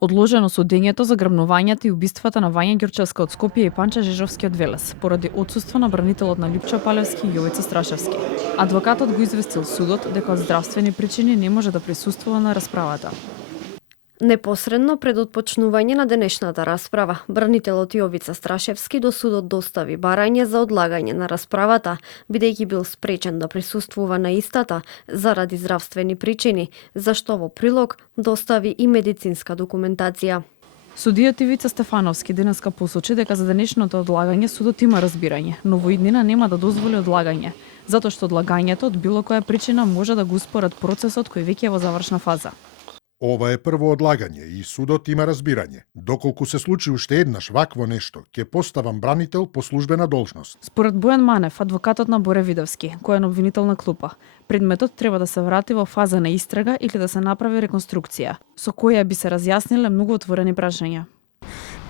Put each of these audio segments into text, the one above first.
Одложено судењето за грабнувањата и убиствата на Вања Ѓурчевска од Скопје и Панча Жежовски од Велес, поради отсуство на бранителот на Љупчо Палевски и Јовица Страшевски. Адвокатот го известил судот дека од здравствени причини не може да присуствува на расправата. Непосредно пред отпочнување на денешната расправа, бранителот Јовица Страшевски до судот достави барање за одлагање на расправата, бидејќи бил спречен да присуствува на истата заради здравствени причини, зашто во прилог достави и медицинска документација. Судијата Ивица Стефановски денеска посочи дека за денешното одлагање судот има разбирање, но во иднина нема да дозволи одлагање, затоа што одлагањето од било која причина може да го успоред процесот кој веќе е во завршна фаза. Ова е прво одлагање и судот има разбирање. Доколку се случи уште еднаш вакво нешто, ќе поставам бранител по службена должност. Според Бојан Манев, адвокатот на Боре Видовски, кој е на обвинителна клупа, предметот треба да се врати во фаза на истрага или да се направи реконструкција, со која би се разјасниле многу отворени прашања.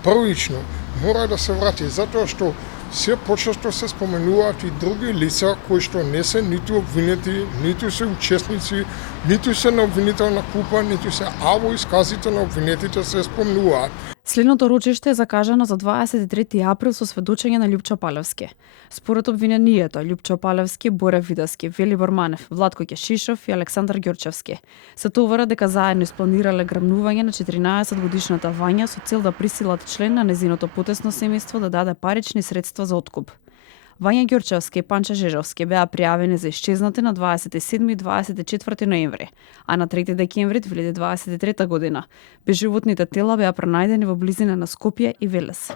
Првично мора да се врати затоа што се почесто се споменуваат и други лица кои што не се ниту обвинети, ниту се учесници, ниту се на обвинителна клупа, ниту се во исказите на обвинетите се спомнуваат. Следното рочиште е закажано за 23 април со сведочење на Љупчо Палевски. Според обвиненијето, Љупчо Палевски, Боре Видовски, Велибор Манев, Владко Ќешишов и Александар Ѓурчевски се товара дека заедно испланирале грабнување на 14-годишната Вања со цел да присилат член на незиното потесно семејство да даде парични средства за откуп. Вања Ѓурчевски и Панча Жежовски беа пријавени за исчезнати на 27 и 24 ноември, а на 3 декември 2023 година безживотните тела беа пронајдени во близина на Скопје и Велес.